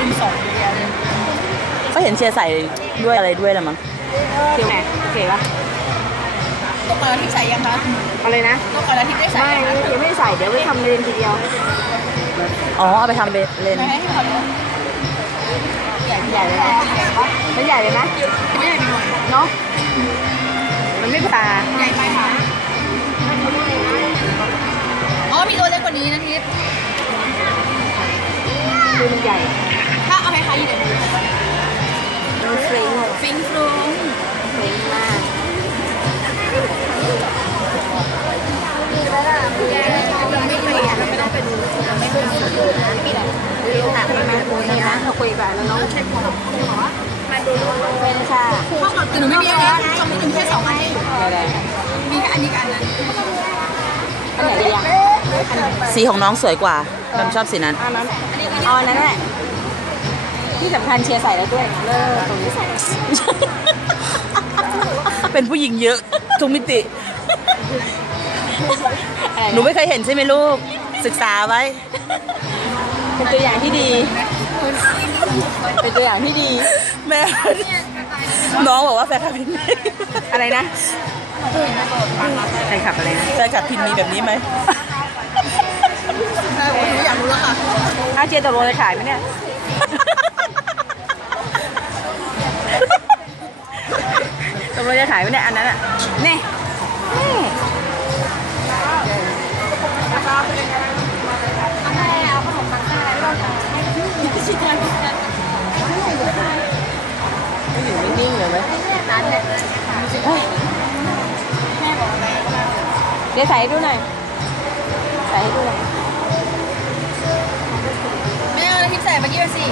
เป็นสองเดียวเลยก็เห็นเชียร์ใส่ด้วยอะไรด้วยละมั้งเที่ยวไหนโอเคปะตกก่อนอาทิตย์ใส่ยังคะอะไรนะตกก่อนอาทิตย์ได้ใส่ไม่ยังคะยังไม่ได้ใส่เดี๋ยวไปทำเรียนทีเดียว อ๋อเอาไปทำเบเลนไม่ให้ที่เขาดูใหญ่ใหญ่เลยนะมันใหญ่เลยนะไม่ใหญ่ไปหน่อยเนาะมันไม่ตาใหญ่ไปค่ะอ๋อมีตัวเล็กกว่านี้นะทิพย์คือมันใหญ่ คุยกันแล้วน้องเช็คของเป็นค่ะข้าวก่อนแต่หนูไม่มีอันนี้สองหนูมีแค่สองอันเองมีแค่อันนี้กับอันนั้นอันไหนดีอะสีของน้องสวยกว่าแบมชอบสีนั้นอันนั้นอ๋อนั่นแหละที่สำคัญเชียร์ใส่แล้วด้วยเลิกตรงนี้ใส่เป็นผู้หญิงเยอะ ทุกมิติ หนูไม่เคยเห็นใช่ไหมลูก ศึกษาไว้ เป็นตัวอย่างที่ดี เป็นตัวอย่างที่ดี แม่ น้องบอกว่าแฟนคลับพินมีอะไรนะใครขับอะไรนะแฟนคลับพินมีแบบนี้ไหมใช่หนูอยากรู้แล้วค่ะอาเชียร์ตกลงจะขายไหมเนี่ย ตกลงจะขายไหมเนี่ยอันนั้นอะเน่นี่ ดี๋ยวใส่ให้ดูหน่อย ใส่ให้ดูหน่อย ไม่เอาทิปใส่เมื่อกี้สิ